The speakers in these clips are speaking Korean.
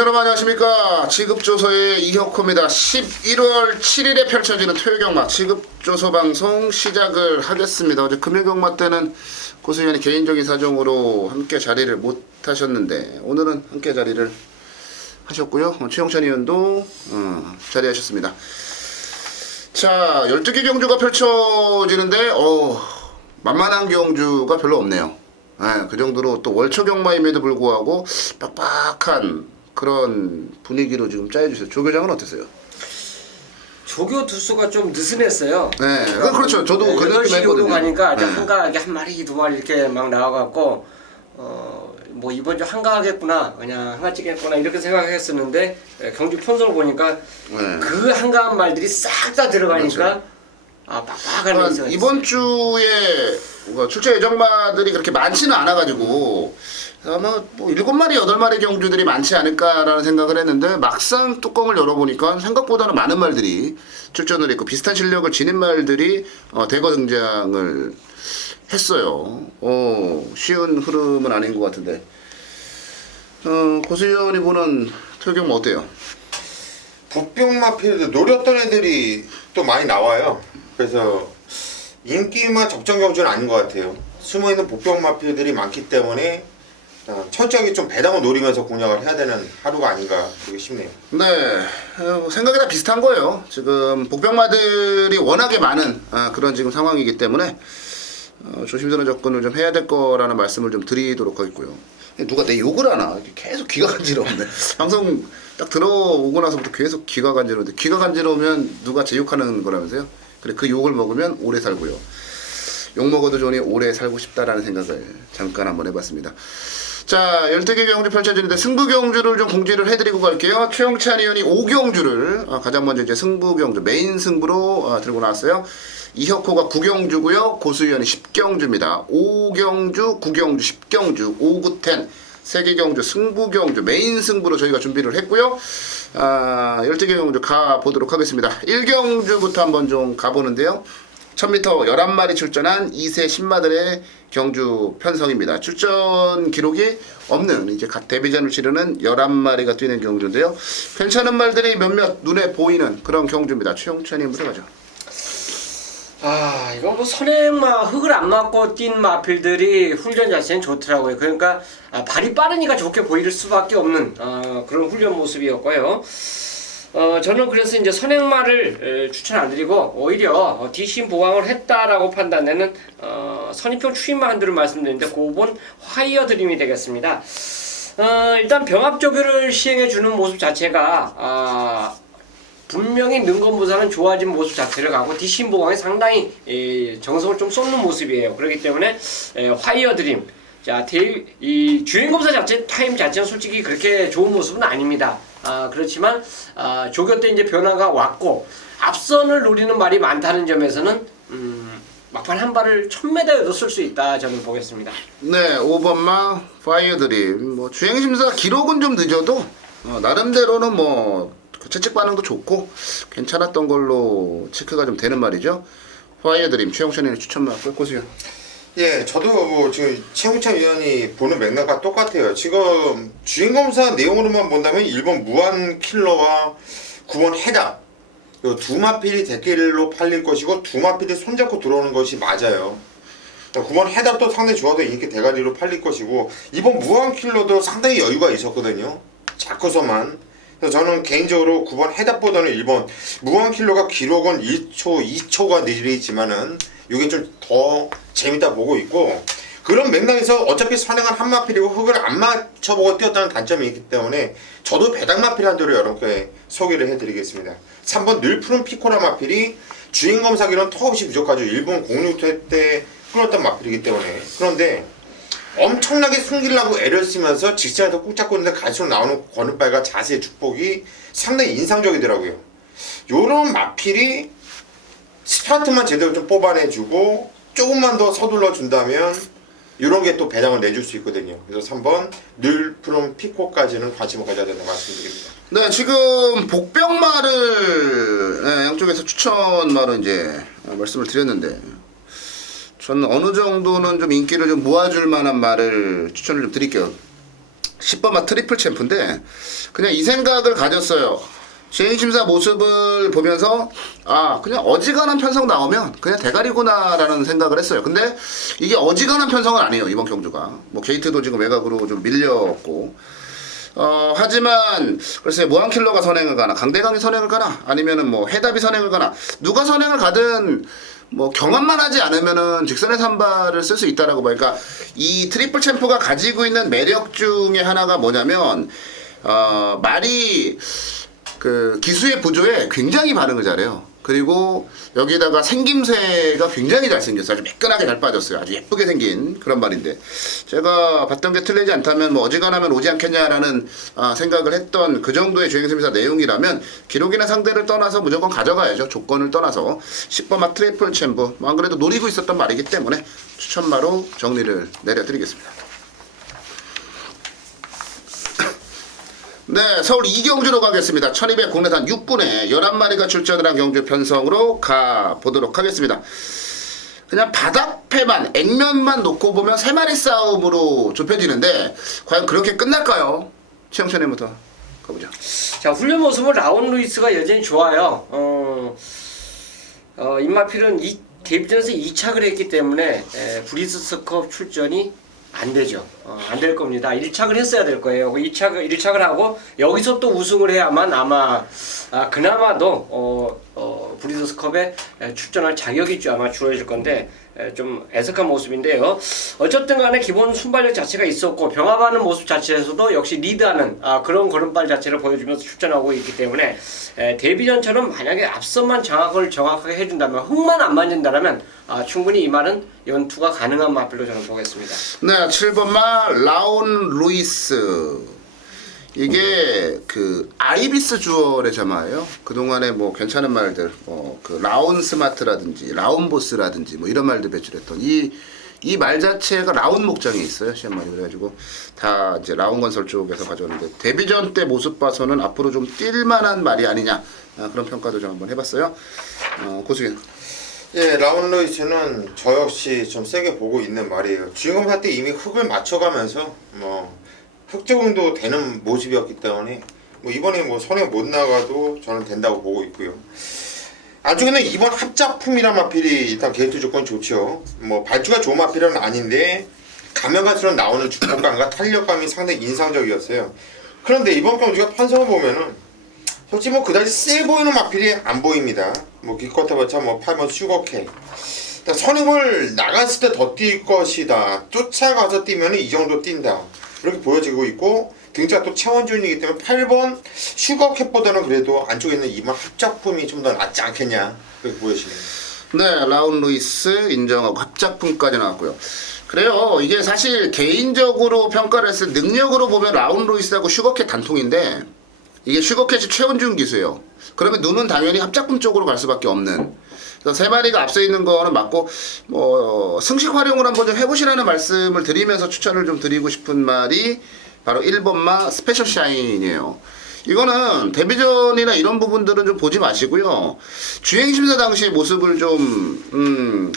여러분 안녕하십니까. 지급조서의 이혁호입니다. 11월 7일에 펼쳐지는 토요경마 지급조서 방송 시작을 하겠습니다. 어제 금요경마 때는 고수위원이 개인적인 사정으로 함께 자리를 못 하셨는데 오늘은 함께 자리를 하셨고요. 최영찬 의원도 자리하셨습니다. 자, 12개 경주가 펼쳐지는데 만만한 경주가 별로 없네요. 그 정도로 또 월초 경마임에도 불구하고 빡빡한 그런 분위기로 지금 짜여주세요. 조교장은 어땠어요? 조교 투수가 좀 느슨했어요. 네, 그렇죠. 저도 그 느낌 8시로 했거든요. 가니까 이제 네. 한가하게 한 마리 두 마리 이렇게 막 나와갖고 뭐 이번 주 한가하겠구나, 그냥 한가 찍겠구나 이렇게 생각했었는데 경주 편성을 보니까 그 한가한 말들이 싹 다 들어가니까 그렇죠. 빡빡한 레이스가 이번 있어요. 주에 출제 예정마들이 그렇게 많지는 않아가지고 아마 뭐 7마리, 8마리 경주들이 많지 않을까라는 생각을 했는데 막상 뚜껑을 열어보니까 생각보다는 많은 말들이 출전을 했고 비슷한 실력을 지닌 말들이 대거 등장을 했어요. 쉬운 흐름은 아닌 것 같은데 고수위원이 보는 토요경마 어때요? 부병마필도 노렸던 애들이 또 많이 나와요. 그래서 인기만 적정 경주는 아닌 것 같아요. 숨어있는 복병마필들이 많기 때문에 철저하게 좀 배당을 노리면서 공략을 해야 되는 하루가 아닌가 그렇게 싶네요. 네, 생각이 다 비슷한 거예요. 지금 복병마들이 워낙에 많은 그런 지금 상황이기 때문에 조심스러운 접근을 좀 해야 될 거라는 말씀을 좀 드리도록 하겠고요. 누가 내 욕을 하나? 계속 귀가 간지러운데 방송 딱 들어오고 나서부터 계속 귀가 간지러운데 귀가 간지러우면 누가 제 욕하는 거라면서요? 그래, 그 욕을 먹으면 오래 살고요. 욕 먹어도 좋으니 오래 살고 싶다라는 생각을 잠깐 한번 해봤습니다. 자, 12개 경주 펼쳐지는데 승부 경주를 좀 공지를 해드리고 갈게요. 최영찬 의원이 5경주를 가장 먼저 이제 승부 경주 메인 승부로 들고 나왔어요. 이혁호가 9경주고요. 고수위원이 10경주입니다. 5경주, 9경주, 10경주, 5, 9, 10 3개 경주, 승부 경주, 메인 승부로 저희가 준비를 했고요. 12개 경주 가보도록 하겠습니다. 1경주부터 한번 좀 가보는데요. 1000m 11마리 출전한 2세 10마들의 경주 편성입니다. 출전 기록이 없는 이제 각 데뷔전을 치르는 11마리가 뛰는 경주인데요. 괜찮은 말들이 몇몇 눈에 보이는 그런 경주입니다. 최영찬님 들어가죠. 이거 뭐 선행마 흙을 안 맞고 뛴 마필들이 훈련 자체는 좋더라고요. 그러니까 발이 빠르니까 좋게 보일 수밖에 없는 그런 훈련 모습이었고요. 저는 그래서 이제 선행마를 추천 안 드리고 오히려 뒷심 보강을 했다라고 판단되는 선입형 추임마 한들을 말씀드리는데 9번 화이어 드림이 되겠습니다. 일단 병합 조교를 시행해 주는 모습 자체가 분명히 능검부사는 좋아진 모습 자체를 갖고 뒷심 보강에 상당히 정성을 좀 쏟는 모습이에요. 그렇기 때문에 화이어 드림, 자, 이 주행검사 자체 타임 자체는 솔직히 그렇게 좋은 모습은 아닙니다. 그렇지만 조교 때 이제 변화가 왔고 앞선을 노리는 말이 많다는 점에서는 막판 한 발을 1000m에도 쓸 수 있다 저는 보겠습니다. 네, 5번마 파이어드림 뭐 주행심사 기록은 좀 늦어도 나름대로는 뭐 채찍 반응도 좋고 괜찮았던 걸로 체크가 좀 되는 말이죠. 파이어드림 최영찬이 추천만 꿀꼬수요. 예, 저도 뭐 지금 최영찬 위원이 보는 맥락과 똑같아요. 지금 주행검사 내용으로만 본다면 1번 무한킬러와 9번 해답 이 두 마필이 대길로 팔릴 것이고 두 마필이 손잡고 들어오는 것이 맞아요. 9번 해답도 상당히 좋아도 인기 대가리로 팔릴 것이고 2번 무한킬러도 상당히 여유가 있었거든요. 작고서만. 그래서 저는 개인적으로 9번 해답보다는 1번 무한킬러가 기록은 1초, 2초가 느리지만은 이게 좀 더 재밌다 보고 있고 그런 맥락에서 어차피 선행한 한 마필이고 흙을 안 맞춰보고 뛰었다는 단점이 있기 때문에 저도 배당 마필 한 대로 여러분께 소개를 해드리겠습니다. 3번 늘 푸른 피코라 마필이 주행검사기로는 턱없이 부족하죠. 일본 06회 때 끊었던 마필이기 때문에. 그런데 엄청나게 숨기려고 애를 쓰면서 직진에서 꾹 잡고 있는데 갈수록 나오는 거는발과 자세의 축복이 상당히 인상적이더라고요. 요런 마필이 스타트만 제대로 좀 뽑아내주고 조금만 더 서둘러 준다면 이런 게 또 배당을 내줄 수 있거든요. 그래서 3번 늘 푸른 피코까지는 관심을 가져야 된다고 말씀드립니다. 네, 지금 복병마를 양쪽에서 추천마로 이제 말씀을 드렸는데 저는 어느 정도는 좀 인기를 좀 모아줄 만한 말을 추천을 좀 드릴게요. 10번마 트리플 챔프인데 그냥 이 생각을 가졌어요. 주행심사 모습을 보면서 아 그냥 어지간한 편성 나오면 그냥 대가리구나라는 생각을 했어요. 근데 이게 어지간한 편성은 아니에요. 이번 경주가 뭐 게이트도 지금 외곽으로 좀 밀렸고 하지만 글쎄 무한킬러가 선행을 가나 강대강이 선행을 가나 아니면은 뭐 해답이 선행을 가나 누가 선행을 가든 뭐 경험만 하지 않으면은 직선의 산발을 쓸 수 있다라고 봐요. 그러니까 이 트리플 챔프가 가지고 있는 매력 중에 하나가 뭐냐면 말이 그 기수의 보조에 굉장히 반응을 잘해요. 그리고 여기다가 생김새가 굉장히 잘생겼어요. 아주 매끈하게 잘 빠졌어요. 아주 예쁘게 생긴 그런 말인데 제가 봤던 게 틀리지 않다면 뭐 어지간하면 오지 않겠냐라는 생각을 했던 그 정도의 주행심사 내용이라면 기록이나 상대를 떠나서 무조건 가져가야죠. 조건을 떠나서 10번마 트리플 챔프 안 그래도 노리고 있었던 말이기 때문에 추천마로 정리를 내려드리겠습니다. 네, 서울 이경주로 가겠습니다. 1200 국내산 6분에 11마리가 출전을 한 경주 편성으로 가보도록 하겠습니다. 그냥 바닥패만, 액면만 놓고 보면 3마리 싸움으로 좁혀지는데 과연 그렇게 끝날까요? 최영천님부터 가보죠. 자, 훈련 모습은 라온 루이스가 여전히 좋아요. 임마필은 데뷔전에서 2착을 했기 때문에 브리스스컵 출전이 안 되죠. 안 될 겁니다. 1착을 했어야 될 거예요. 1착을 하고 여기서 또 우승을 해야만 아마 그나마도 브리더스컵에 출전할 자격이 아마 주어질 건데 좀 애석한 모습인데요. 어쨌든 간에 기본 순발력 자체가 있었고 병합하는 모습 자체에서도 역시 리드하는 그런 걸음발 자체를 보여주면서 출전하고 있기 때문에 데뷔전처럼 만약에 앞선만 장악을 정확하게 해준다면 흙만 안 만진다면 충분히 이 말은 연투가 가능한 마필로 저는 보겠습니다. 네, 7번마 라온 루이스. 이게 그 아이비스 주얼의 자마예요. 그동안에 뭐 괜찮은 말들 그 라온 스마트라든지 라온 보스라든지 뭐 이런 말들 배출했던 이 말 자체가 라온 목장에 있어요. 시험말이. 그래가지고 다 이제 라온 건설 쪽에서 가져왔는데 데뷔전 때 모습 봐서는 앞으로 좀 뛸만한 말이 아니냐 그런 평가도 좀 한번 해봤어요. 고수경. 예, 라온 루이스는 저 역시 좀 세게 보고 있는 말이에요. 주인공 할 때 이미 흙을 맞춰가면서 흙 적응도 되는 모습이었기 때문에 이번에 선행 못 나가도 저는 된다고 보고 있고요. 안쪽에는 이번 합작품이란 마필이 일단 게이트 조건이 좋죠. 발주가 좋은 마필은 아닌데 가면 갈수록 나오는 축복감과 탄력감이 상당히 인상적이었어요. 그런데 이번 경주가 편성을 보면은 솔직히 그다지 세 보이는 마필이 안 보입니다. 기껏해봤자 8번 슈거케. 선행을 나갔을 때 더 뛸 것이다. 쫓아가서 뛰면 이 정도 뛴다. 이렇게 보여지고 있고 등자가 또 최원준이기 때문에 8번 슈거캡보다는 그래도 안쪽에 있는 2번 합작품이 좀 더 낫지 않겠냐 그렇게 보여지네요. 네, 라온 루이스 인정하고 합작품까지 나왔고요. 그래요. 이게 사실 개인적으로 평가를 했을 때 능력으로 보면 라온 루이스하고 슈거캣 단통인데 이게 슈거캣이 최원준 기수예요. 그러면 눈은 당연히 합작품 쪽으로 갈 수밖에 없는. 그래서 3마리가 앞서 있는 거는 맞고 승식 활용을 한번 좀 해보시라는 말씀을 드리면서 추천을 좀 드리고 싶은 말이 바로 1번마 스페셜 샤인이에요. 이거는 데뷔전이나 이런 부분들은 좀 보지 마시고요. 주행심사 당시의 모습을 좀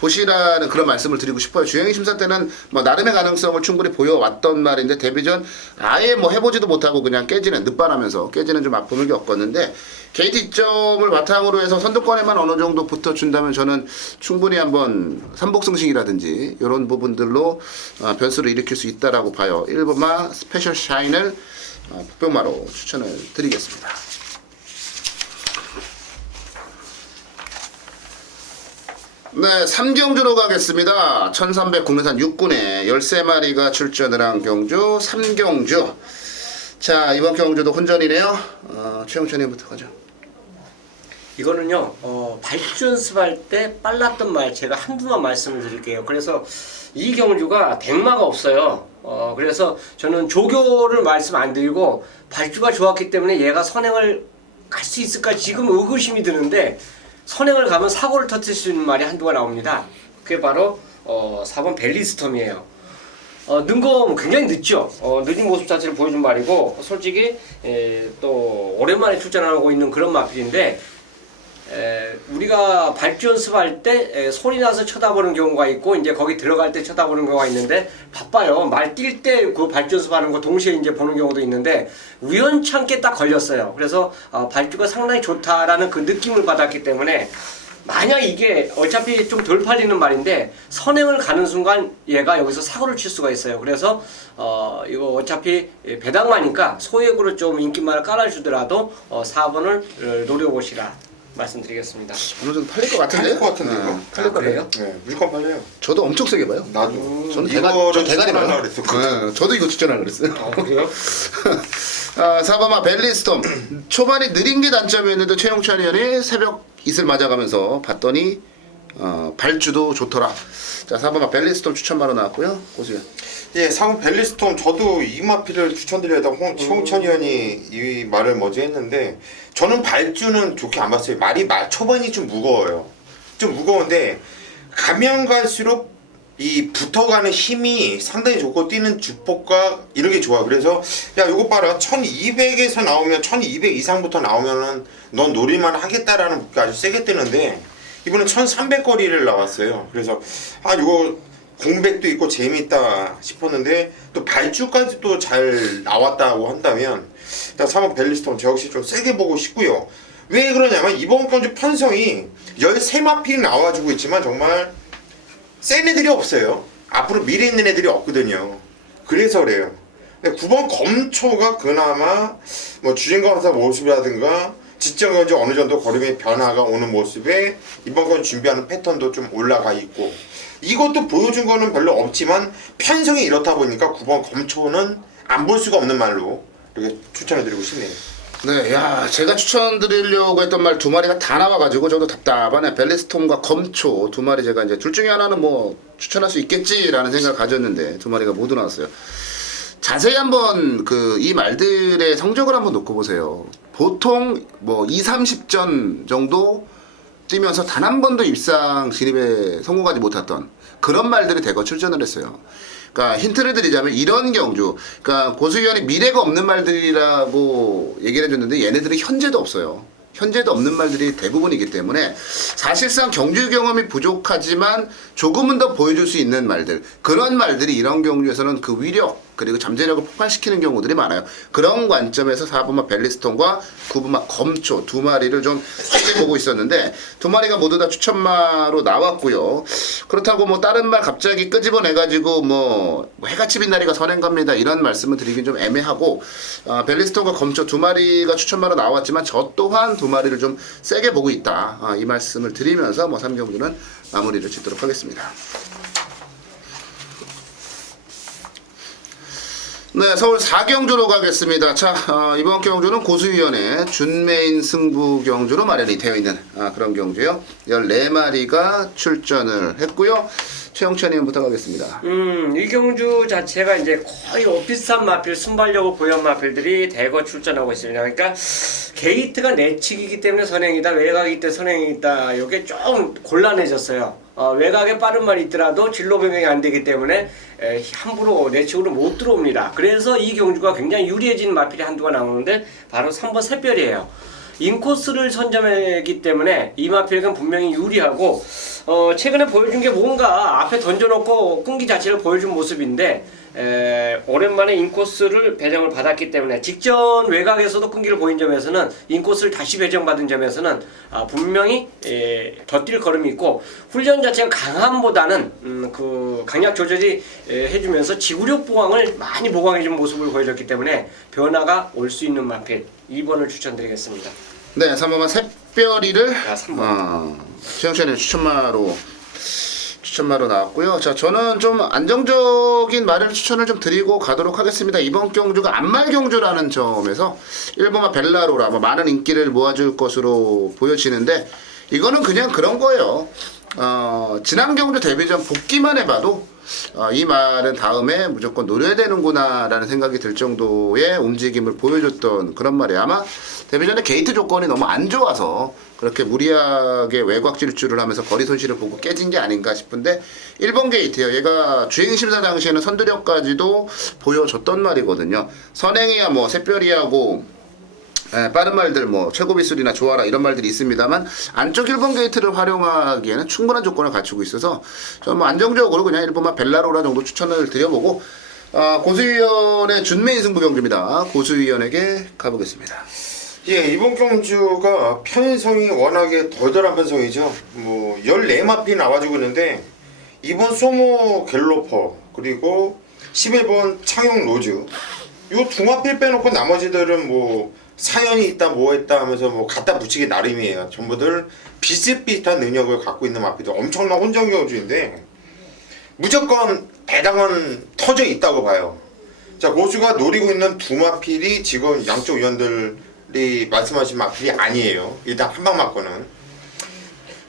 보시라는 그런 말씀을 드리고 싶어요. 주행심사 때는 나름의 가능성을 충분히 보여왔던 말인데 데뷔전 아예 해보지도 못하고 그냥 깨지는 늦반하면서 깨지는 좀 아픔을 겪었는데 게이트 이점을 바탕으로 해서 선두권에만 어느 정도 붙어준다면 저는 충분히 한번 삼복승식이라든지 이런 부분들로 변수를 일으킬 수 있다라고 봐요. 1번마 스페셜 샤인을 복병마로 추천을 드리겠습니다. 네, 3경주로 가겠습니다. 1300 국내산 6군에 13마리가 출전을 한 경주 3경주. 자, 이번 경주도 혼전이네요. 최영천님부터 가죠. 이거는요, 발주 연습할 때 빨랐던 말 제가 한두만 말씀을 드릴게요. 그래서 이 경주가 백마가 없어요. 그래서 저는 조교를 말씀 안 드리고 발주가 좋았기 때문에 얘가 선행을 갈 수 있을까 지금 의구심이 드는데 선행을 가면 사고를 터뜨릴 수 있는 말이 한두가 나옵니다. 그게 바로 4번 벨리스톰이에요. 는 거 굉장히 늦죠. 늦은 모습 자체를 보여준 말이고 솔직히 또 오랜만에 출전하고 있는 그런 마필인데 우리가 발주 연습할 때 소리 나서 쳐다보는 경우가 있고 이제 거기 들어갈 때 쳐다보는 경우가 있는데 바빠요. 말 뛸 때 그 발주 연습하는 거 동시에 이제 보는 경우도 있는데 우연찮게 딱 걸렸어요. 그래서 발주가 상당히 좋다라는 그 느낌을 받았기 때문에 만약 이게 어차피 좀 덜 팔리는 말인데 선행을 가는 순간 얘가 여기서 사고를 칠 수가 있어요. 그래서 이거 어차피 배당마니까 소액으로 좀 인기만을 깔아주더라도 4번을 노려보시라 말씀드리겠습니다. 어느 정도 팔릴 것 같은데? 팔릴 것 같은데, 이거? 팔릴 것 같아요. 네, 무조건 팔려요. 저도 엄청 세게 봐요. 나도. 저는 이거를 대가리 봐요. 추천하려고 그랬었거든. 네, 저도 이거 추천하려고 그랬어요. 그래요? 4번마 벨리스톰. 초반에 느린 게 단점이었는데 최용찬 의원이 새벽 이슬 맞아가면서 봤더니 발주도 좋더라. 자, 4번마 벨리스톰 추천바로 나왔고요. 고수연. 예, 3번 벨리스톰 저도 이 마피를 추천드려야 최홍천 의원이 이 말을 먼저 했는데 저는 발주는 좋게 안 봤어요. 초반이 좀 무거워요. 좀 무거운데 가면 갈수록 이 붙어가는 힘이 상당히 좋고 뛰는 주폭과 이런 게 좋아. 그래서 야 이거 봐라 1200에서 나오면 1200 이상부터 나오면은 넌 노릴만 하겠다라는 목표가 아주 세게 뜨는데 이번엔 1300 거리를 나왔어요. 그래서 이거 공백도 있고 재미있다 싶었는데 또 발주까지 또 잘 나왔다고 한다면 일단 3번 벨리스톤 저 역시 좀 세게 보고 싶고요. 왜 그러냐면 이번 건주 편성이 13마필이 나와주고 있지만 정말 센 애들이 없어요. 앞으로 미래 있는 애들이 없거든요. 그래서 그래요. 9번 검초가 그나마 뭐 주인공 하사 모습이라든가 지적 건지 어느 정도 걸음의 변화가 오는 모습에 이번 건 준비하는 패턴도 좀 올라가 있고 이것도 보여준 거는 별로 없지만 편성이 이렇다 보니까 9번 검초는 안 볼 수가 없는 말로 이렇게 추천해드리고 싶네요. 네, 야, 제가 추천드리려고 했던 말 두 마리가 다 나와가지고 저도 답답하네. 벨리스톰과 검초 두 마리 제가 이제 둘 중에 하나는 뭐 추천할 수 있겠지라는 생각을 가졌는데 두 마리가 모두 나왔어요. 자세히 한번 이 말들의 성적을 한번 놓고 보세요. 보통 뭐 2, 30전 정도 뛰면서 단 한 번도 입상 진입에 성공하지 못했던 그런 말들이 대거 출전을 했어요. 그러니까 힌트를 드리자면 이런 경주, 그러니까 고수위원이 미래가 없는 말들이라고 얘기를 해줬는데 얘네들은 현재도 없어요. 현재도 없는 말들이 대부분이기 때문에 사실상 경주 경험이 부족하지만 조금은 더 보여줄 수 있는 말들, 그런 말들이 이런 경주에서는 그 위력 그리고 잠재력을 폭발시키는 경우들이 많아요. 그런 관점에서 4번마 벨리스톤과 9번마 검초 두 마리를 좀 세게 보고 있었는데 두 마리가 모두 다 추천마로 나왔고요. 그렇다고 뭐 다른 말 갑자기 끄집어내가지고 뭐 해같이 빛나리가 선행갑니다 이런 말씀을 드리긴 좀 애매하고 벨리스톤과 검초 두 마리가 추천마로 나왔지만 저 또한 두 마리를 좀 세게 보고 있다. 이 말씀을 드리면서 뭐 3경주는 마무리를 짓도록 하겠습니다. 네, 서울 4경주로 가겠습니다. 자, 이번 경주는 고수위원회 준메인 승부 경주로 마련이 되어 있는 그런 경주요. 14마리가 출전을 했고요. 최영찬 의원부터 가겠습니다. 이 경주 자체가 이제 거의 오피스한 마필, 순발력을 보유한 마필들이 대거 출전하고 있습니다. 그러니까 게이트가 내치기이기 때문에 선행이다, 외곽이기 때문에 선행이다. 이게 좀 곤란해졌어요. 외곽에 빠른 말이 있더라도 진로 변경이 안 되기 때문에 함부로 내치고는 못 들어옵니다. 그래서 이 경주가 굉장히 유리해진 마필이 한두가 나오는데 바로 3번 샛별이에요. 인코스를 선점했기 때문에 이 마필은 분명히 유리하고 최근에 보여준 게 뭔가 앞에 던져놓고 끈기 자체를 보여준 모습인데 오랜만에 인코스를 배정을 받았기 때문에 직전 외곽에서도 끈기를 보인 점에서는 인코스를 다시 배정받은 점에서는 분명히 더 뛸 걸음이 있고 훈련 자체가 강함보다는 그 강약 조절이 해주면서 지구력 보강을 많이 보강해준 모습을 보여줬기 때문에 변화가 올 수 있는 마필 2번을 추천드리겠습니다. 네, 3번마 샛별이를 3번. 최영찬의 추천마로 나왔고요. 자, 저는 좀 안정적인 말을 추천을 좀 드리고 가도록 하겠습니다. 이번 경주가 안말 경주라는 점에서 1번마 벨라로라 많은 인기를 모아줄 것으로 보여지는데 이거는 그냥 그런 거예요. 지난 경주 데뷔전 복귀만 해봐도 이 말은 다음에 무조건 노려야 되는구나 라는 생각이 들 정도의 움직임을 보여줬던 그런 말이에요. 아마 데뷔전에 게이트 조건이 너무 안 좋아서 그렇게 무리하게 외곽 질주를 하면서 거리 손실을 보고 깨진 게 아닌가 싶은데 1번 게이트예요. 얘가 주행 심사 당시에는 선두력까지도 보여줬던 말이거든요. 선행이야 뭐 샛별이하고 빠른 말들 뭐 최고 비술이나 좋아라 이런 말들이 있습니다만 안쪽 1번 게이트를 활용하기에는 충분한 조건을 갖추고 있어서 저는 뭐 안정적으로 그냥 1번만 벨라로라 정도 추천을 드려보고 고수위원의 준메인 승부 경주입니다. 고수위원에게 가보겠습니다. 예, 이번 경주가 편성이 워낙에 덜덜한 편성이죠. 뭐 14마피 나와주고 있는데 이번 소모 갤로퍼 그리고 11번 창용 로즈 요 두 마필 빼놓고 나머지들은 뭐 사연이 있다 뭐 했다 하면서 뭐 갖다 붙이기 나름이에요. 전부들 비슷비슷한 능력을 갖고 있는 마필들 엄청난 혼전 경주인데 무조건 배당은 터져 있다고 봐요. 자, 고수가 노리고 있는 두 마필이 지금 양쪽 위원들이 말씀하신 마필이 아니에요. 일단 한 방 맞고는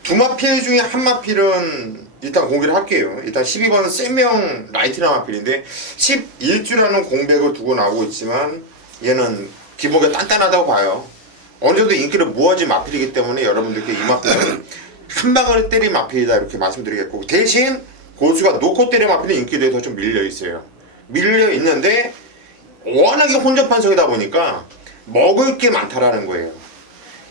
두 마필 중에 한 마필은 일단 공개를 할게요. 일단 12번 쌤명 라이트라는 마필인데 11주라는 공백을 두고 나오고 있지만 얘는 기복이 단단하다고 봐요. 어느 정도 인기를 모아진 마필이기 때문에 여러분들께 이 마필은 한 방을 때린 마필이다 이렇게 말씀드리겠고 대신 고수가 놓고 때린 마필은 인기도에서 좀 밀려 있어요. 밀려 있는데 워낙에 혼전판성이다 보니까 먹을 게 많다라는 거예요.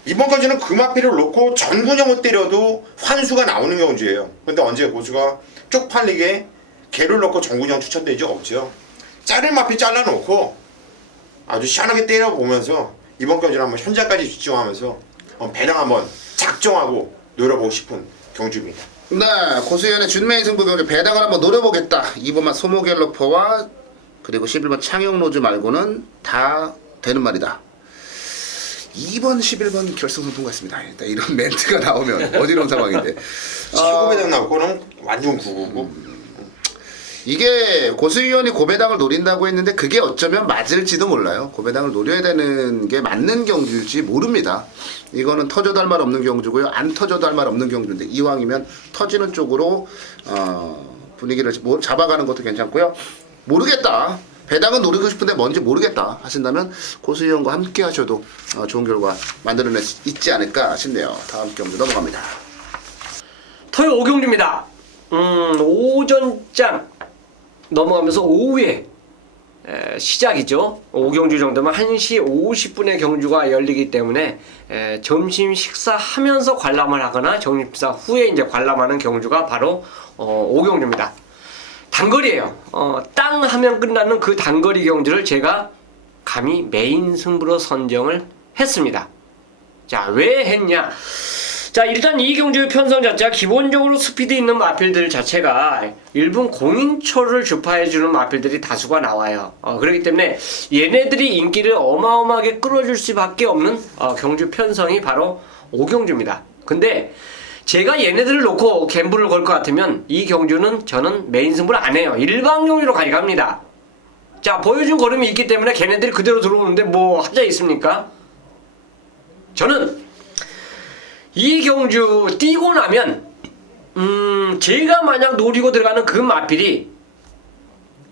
이번까지는 그 마필을 놓고 전군형을 때려도 환수가 나오는 경주예요. 근데 언제 고수가 쪽팔리게 개를 넣고 전군형 추천된 적 없죠. 자를 마필 잘라놓고 아주 시원하게 때려보면서 이번까지는 한번 현장까지 집중하면서 배당 한번 작정하고 노려보고 싶은 경주입니다. 네, 고수위원의 준메인 승부 경주 배당을 한번 노려보겠다. 2번만 소모 갤러퍼와 그리고 11번 창용 로즈 말고는 다 되는 말이다. 2번, 11번 결승선 통과했습니다. 일단 이런 멘트가 나오면 어지러운 상황인데. 최고 배당 나오고는 완전 구구고. 이게 고수위원이 고배당을 노린다고 했는데 그게 어쩌면 맞을지도 몰라요. 고배당을 노려야 되는 게 맞는 경주일지 모릅니다. 이거는 터져도 할 말 없는 경주고요. 안 터져도 할 말 없는 경주인데 이왕이면 터지는 쪽으로 분위기를 잡아가는 것도 괜찮고요. 모르겠다. 배당은 노리고 싶은데 뭔지 모르겠다 하신다면 고수위원과 함께 하셔도 좋은 결과 만들어낼 수 있지 않을까 싶네요. 다음 경주 넘어갑니다. 토요 5경주입니다. 오전장 넘어가면서 오후에 시작이죠. 5경주 정도면 1시 50분에 경주가 열리기 때문에 점심 식사하면서 관람을 하거나 점심 식사 후에 이제 관람하는 경주가 바로 5경주입니다. 단거리예요. 땅 하면 끝나는 그 단거리 경주를 제가 감히 메인 승부로 선정을 했습니다. 자, 왜 했냐? 자, 일단 이 경주의 편성 자체가 기본적으로 스피드 있는 마필들 자체가 1분 공인초를 주파해주는 마필들이 다수가 나와요. 그렇기 때문에 얘네들이 인기를 어마어마하게 끌어줄 수밖에 없는 경주 편성이 바로 5경주입니다. 근데 제가 얘네들을 놓고 갬블을 걸 것 같으면 이 경주는 저는 메인 승부를 안 해요. 일반 경주로 가져갑니다. 자, 보여준 걸음이 있기 때문에 걔네들이 그대로 들어오는데 뭐 하자 있습니까? 저는 이 경주 뛰고 나면 제가 만약 노리고 들어가는 그 마필이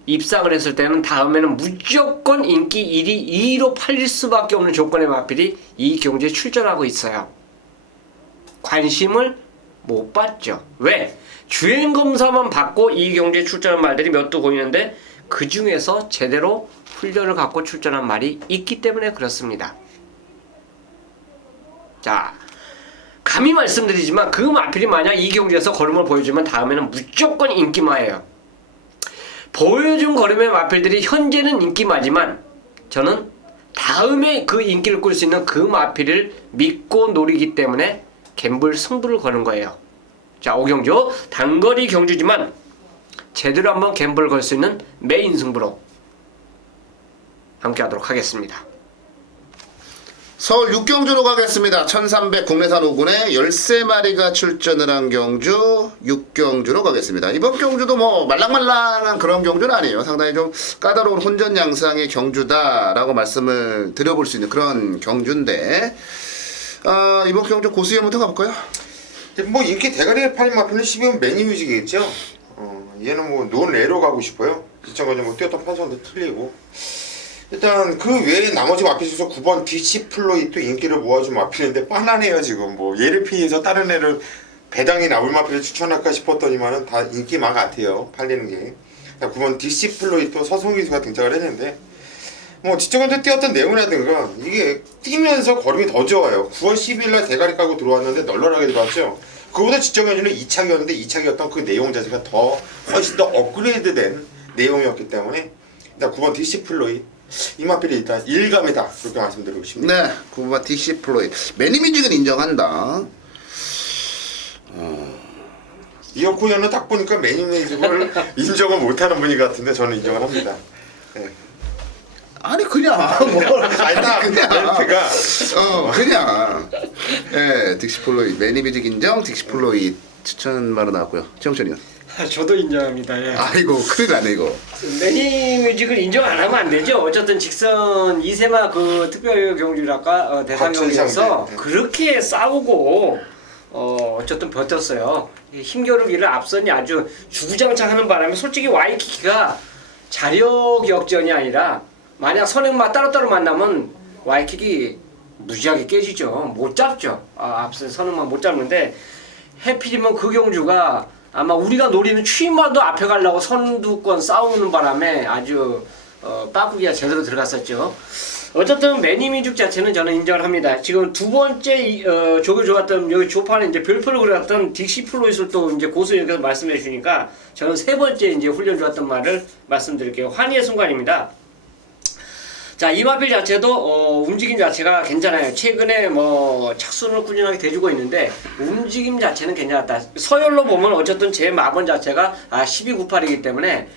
입상을 했을 때는 다음에는 무조건 인기 1위, 2위로 팔릴 수밖에 없는 조건의 마필이 이 경주에 출전하고 있어요. 관심을 못 받죠. 왜? 주행검사만 받고 이 경주에 출전한 말들이 몇 두 보이는데 그 중에서 제대로 훈련을 갖고 출전한 말이 있기 때문에 그렇습니다. 자, 감히 말씀드리지만 그 마필이 만약 이 경주에서 걸음을 보여주면 다음에는 무조건 인기마예요. 보여준 걸음의 마필들이 현재는 인기마지만 저는 다음에 그 인기를 끌 수 있는 그 마필을 믿고 노리기 때문에 갬블 승부를 거는 거예요. 자, 5경주 단거리 경주지만 제대로 한번 갬블 걸 수 있는 메인 승부로 함께 하도록 하겠습니다. 서울 6경주로 가겠습니다. 1300 국내산 5군에 13마리가 출전을 한 경주 6경주로 가겠습니다. 이번 경주도 뭐 말랑말랑한 그런 경주는 아니에요. 상당히 좀 까다로운 혼전 양상의 경주다라고 말씀을 드려볼 수 있는 그런 경주인데 이번 경주 고수위원부터 가볼까요? 뭐 인기 대가리를 팔린 마필은 12번 매니뮤직이겠죠. 얘는 뭐 논레로 가고 싶어요. 기창관이 뭐 뛰었던 판정도 틀리고. 일단 그 외에 나머지 마필 중에서 9번 디시플로이도 인기를 모아준 마필인데 빤하네요 지금. 뭐 얘를 피해서 다른 애를 배당이 나올 마필을 추천할까 싶었더니만은 다 인기마 같아요 팔리는 게. 9번 디시플로이도 서송기수가 등장을 했는데 뭐 지적원도 뛰었던 내용이라든가 이게 뛰면서 걸음이 더 좋아요. 9월 10일 날 대가리 까고 들어왔는데 널널하게 들어왔죠. 그보다 지적원주는 2차기였는데 2차기였던 그 내용 자체가 더 훨씬 더 업그레이드된 내용이었기 때문에 일단 9번 DC 플로이 이마필이 일단 일감이다 그렇게 말씀드리고 싶습니다. 네, 9번 DC 플로이드. 매니뮤직은 인정한다. 이어코 형은 딱 보니까 매니메이직을 인정을 못하는 분이 같은데 저는 인정을 합니다. 네. 아니 그냥 뭐 아니다 멘트가 그냥 딕시 플로이드 매니뮤직 인정. 딕시 플로이드 추천바로 나왔고요. 최영천이요. 저도 인정합니다. 예. 아이고 큰일 나네 이거. 매니뮤직을 인정 안 하면 안 되죠. 어쨌든 직선 이세마 그 특별 경주랄까 대상 경기에서 네. 그렇게 싸우고 어쨌든 버텼어요. 힘겨루기를 앞선이 아주 주구장창하는 바람에 솔직히 와이키키가 자력 역전이 아니라 만약 선행마 따로따로 만나면 와이키키 무지하게 깨지죠. 못 잡죠. 앞선 선행마 못 잡는데 해필이면 그 경주가 아마 우리가 노리는 추임마도 앞에 가려고 선두권 싸우는 바람에 아주 빠꾸기가 제대로 들어갔었죠. 어쨌든 매니뮤직 자체는 저는 인정을 합니다. 지금 두 번째 조교 좋았던 여기 조판에 이제 별표를 그렸던 딕시 플로이스를 또 이제 고수님께서 말씀해 주니까 저는 세 번째 이제 훈련 좋았던 말을 말씀드릴게요. 환희의 순간입니다. 자, 이마필 자체도 움직임 자체가 괜찮아요. 최근에 뭐 착순을 꾸준하게 대주고 있는데 움직임 자체는 괜찮았다. 서열로 보면 어쨌든 제 마번 자체가 1298이기 때문에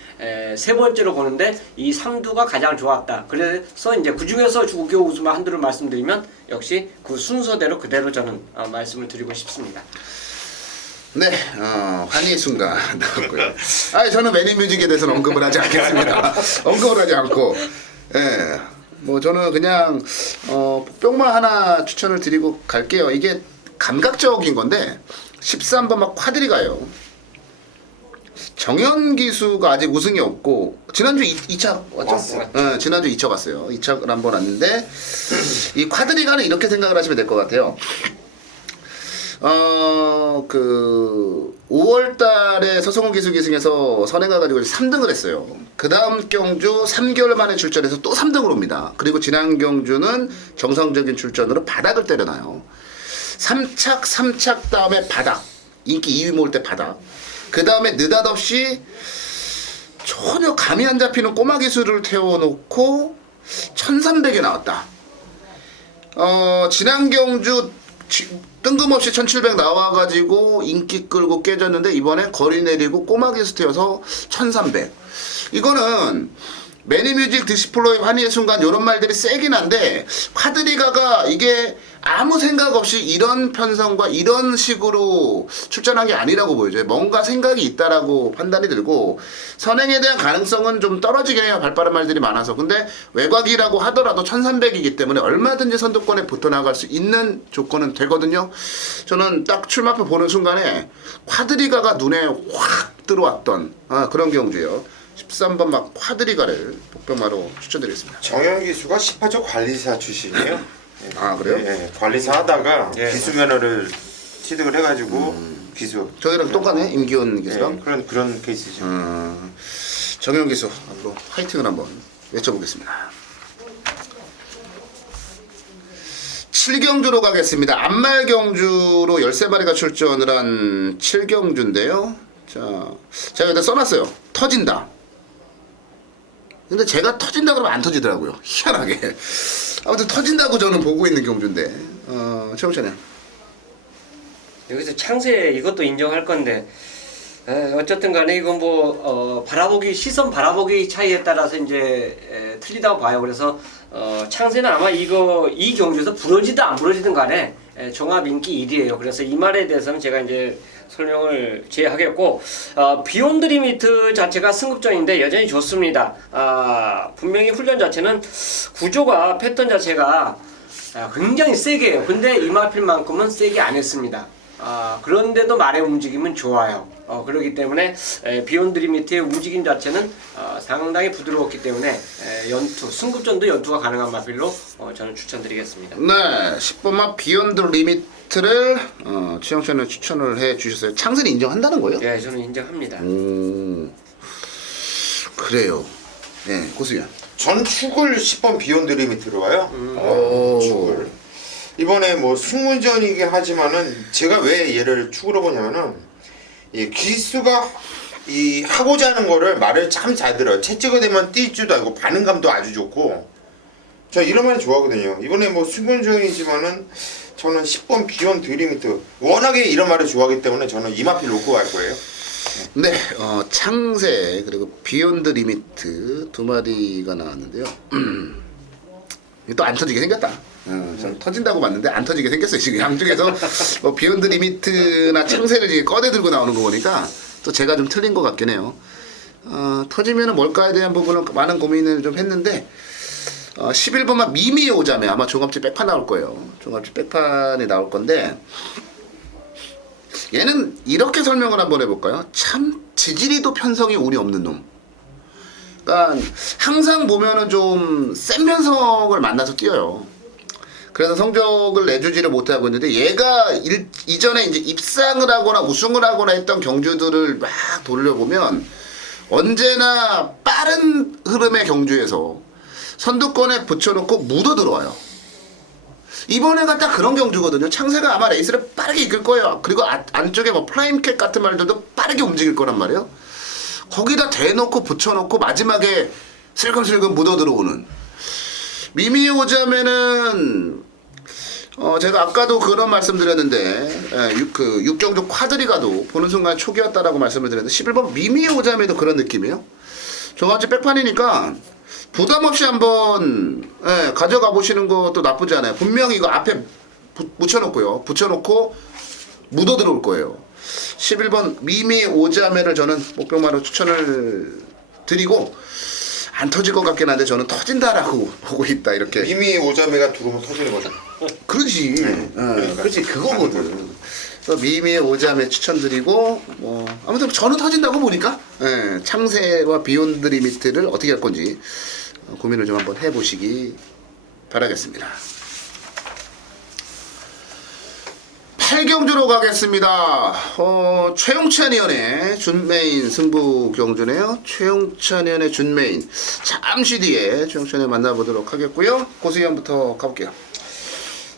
세 번째로 보는데 이 3두가 가장 좋았다. 그래서 이제 그 중에서 주교 우수마 한두를 말씀드리면 역시 그 순서대로 그대로 저는 말씀을 드리고 싶습니다. 네, 환희의 순간 나왔고요. 저는 매니뮤직에 대해서는 언급을 하지 않겠습니다. 언급을 하지 않고, 뭐 저는 그냥 복병만 하나 추천을 드리고 갈게요. 이게 감각적인 건데 13번 막 쿼드리가요. 정현 기수가 아직 우승이 없고 지난주 2차 왔죠? 지난주 2차 갔어요. 2차를 한번 왔는데 이 쿼드리가는 이렇게 생각을 하시면 될 것 같아요. 그 5월달에 서성훈 기수 기승에서 선행가가지고 3등을 했어요. 그 다음 경주 3개월 만에 출전해서 또 3등을 옵니다. 그리고 지난 경주는 정상적인 출전으로 바닥을 때려놔요. 3착 다음에 바닥, 인기 2위 모을 때 바닥. 그 다음에 느닷없이 전혀 감이 안 잡히는 꼬마 기수를 태워놓고 1300에 나왔다. 지난 경주 뜬금없이 1700 나와가지고 인기 끌고 깨졌는데 이번에 거리 내리고 꼬마 기수 태워서 1300. 이거는 매니뮤직 디스플로이 환희의 순간 이런 말들이 세긴 한데 쿼드리가가 이게 아무 생각 없이 이런 편성과 이런 식으로 출전한 게 아니라고 보여져요. 뭔가 생각이 있다라고 판단이 들고 선행에 대한 가능성은 좀 떨어지긴 해요. 발빠른 말들이 많아서. 근데 외곽이라고 하더라도 1300이기 때문에 얼마든지 선두권에 붙어 나갈 수 있는 조건은 되거든요. 저는 딱 출마표 보는 순간에 쿼드리가가 눈에 확 들어왔던 그런 경주예요. 13번 막 쿼드리가를 복병마로 추천드리겠습니다. 정현 기수가 18조 관리사 출신이에요. 그래요? 예, 관리사 하다가 기수 면허를 취득을 해가지고 기수. 저희랑 똑같네, 임기훈 기수랑. 그런 케이스죠. 정현 기수 앞으로 화이팅을 한번 외쳐보겠습니다. 7경주로 가겠습니다. 안말경주로 13마리가 출전을 한 7경주인데요. 자, 제가 일단 써놨어요. 터진다. 근데 제가 터진다 그러면 안 터지더라고요. 희한하게. 아무튼 터진다고 저는 보고 있는 경주인데. 최영찬이요. 여기서 창세 이것도 인정할 건데 어쨌든 간에 이건 뭐 시선 바라보기 차이에 따라서 이제 틀리다고 봐요. 그래서 창세는 아마 이 경주에서 부러지든 안 부러지든 간에 종합 인기 1위예요. 그래서 이 말에 대해서는 제가 이제 설명을 제하겠고 비욘드 리미트 자체가 승급전인데 여전히 좋습니다. 분명히 훈련 자체는 구조가 패턴 자체가 굉장히 세게 해요. 근데 이마필만큼은 세게 안 했습니다. 그런데도 말의 움직임은 좋아요. 그렇기 때문에 비욘드 리미트의 움직임 자체는 상당히 부드러웠기 때문에 승급전도 연투가 가능한 마필로 저는 추천드리겠습니다. 네, 10번만 비욘드 리미트를 최영찬은 추천을 해주셨어요. 창세는 인정한다는 거예요? 네, 저는 인정합니다. 그래요. 예, 고수연. 전 축을 10번 비욘드 리미트로 가요. 축을. 이번에 뭐 승문전이긴 하지만은 제가 왜 얘를 축으로 보냐면은 이 기수가 이 하고자 하는 거를 말을 참 잘 들어요. 채찍을 대면 뛸 줄도 알고 반응감도 아주 좋고 저 이런 말 좋아하거든요. 이번에 뭐 승문전이지만은 저는 10번 비욘드 리미트 워낙에 이런 말을 좋아하기 때문에 저는 이마필 놓고 갈 거예요. 네, 창세 그리고 비욘드 리미트 두 마리가 나왔는데요. 또 안 터지게 생겼다. 전 터진다고 봤는데 안 터지게 생겼어요. 지금 양쪽에서 뭐 비욘드 리미트나 창세를 이제 꺼내 들고 나오는 거 보니까 또 제가 좀 틀린 것 같긴 해요. 터지면은 뭘까에 대한 부분은 많은 고민을 좀 했는데 11번만 미미 오자매 아마 종합집 백판 나올 거예요. 종합집 백판이 나올 건데 얘는 이렇게 설명을 한번 해볼까요? 참 지지리도 편성이 운이 없는 놈. 그러니까 항상 보면은 좀 센 편성을 만나서 뛰어요. 그래서 성적을 내주지를 못하고 있는데 얘가 이전에 이제 입상을 하거나 우승을 하거나 했던 경주들을 막 돌려보면 언제나 빠른 흐름의 경주에서 선두권에 붙여놓고 묻어 들어와요. 이번에가 딱 그런 경주거든요. 창세가 아마 레이스를 빠르게 이끌 거예요. 그리고 안쪽에 뭐 플라임캣 같은 말들도 빠르게 움직일 거란 말이에요. 거기다 대놓고 붙여놓고 마지막에 슬금슬금 묻어 들어오는 미미 오자매는 제가 아까도 그런 말씀드렸는데 육경주 쿼드리가도 보는 순간 초기였다라고 말씀을 드렸는데 11번 미미 오자매도 그런 느낌이에요. 종합지 백판이니까 부담 없이 한번 가져가 보시는 것도 나쁘지 않아요. 분명히 이거 앞에 묻혀놓고요. 붙여놓고 묻어 들어올 거예요. 11번 미미 오자매를 저는 목표마로 추천을 드리고 안 터질 것 같긴 한데 저는 터진다라고 보고 있다 이렇게. 미미 오자매가 들어오면 터지는 거죠. 그렇지. 그렇지 그거거든. 그래서 미미의 오자매 추천드리고 아무튼 저는 터진다고 보니까 창세와 비욘드 리미트를 어떻게 할 건지 고민을 좀 한번 해보시기 바라겠습니다. 8경주로 가겠습니다. 최용찬 위원의 준메인 승부 경주네요. 최용찬 위원의 준메인. 잠시 뒤에 최용찬 위원 만나보도록 하겠고요. 고수위원부터 가볼게요.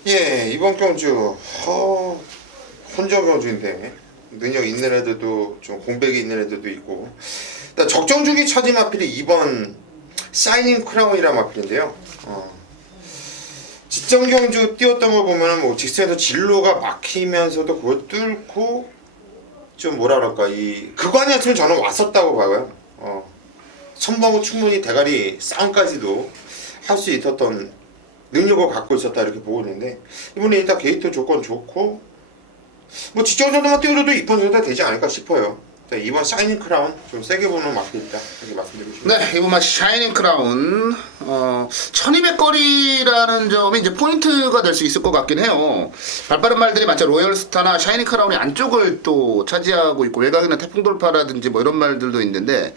예, 이번 경주 혼전 경주인데 능력 있는 애들도 좀 공백이 있는 애들도 있고 일단 적정주기 차지 마필이 2번 사이닝 크라운이라는 마필인데요. 직전 경주 뛰었던 걸 보면은 뭐 직선에서 진로가 막히면서도 그걸 뚫고 좀 뭐라 그럴까 이 그관이었으면 저는 왔었다고 봐요. 선방고 충분히 대가리 싸움까지도 할 수 있었던 능력을 갖고 있었다 이렇게 보고 있는데 이번에 일단 게이트 조건 좋고 뭐 직전 정도만 뛰어도 2번 정도 되지 않을까 싶어요. 이번 샤이닝 크라운 좀 세게 보는 마필이다 이렇게 말씀드리고 싶습니다. 네, 이번 맛 샤이닝 크라운 1200거리라는 점이 이제 포인트가 될 수 있을 것 같긴 해요. 발빠른 말들이 많죠. 로열스타나 샤이닝 크라운이 안쪽을 또 차지하고 있고 외곽이나 태풍 돌파라든지 뭐 이런 말들도 있는데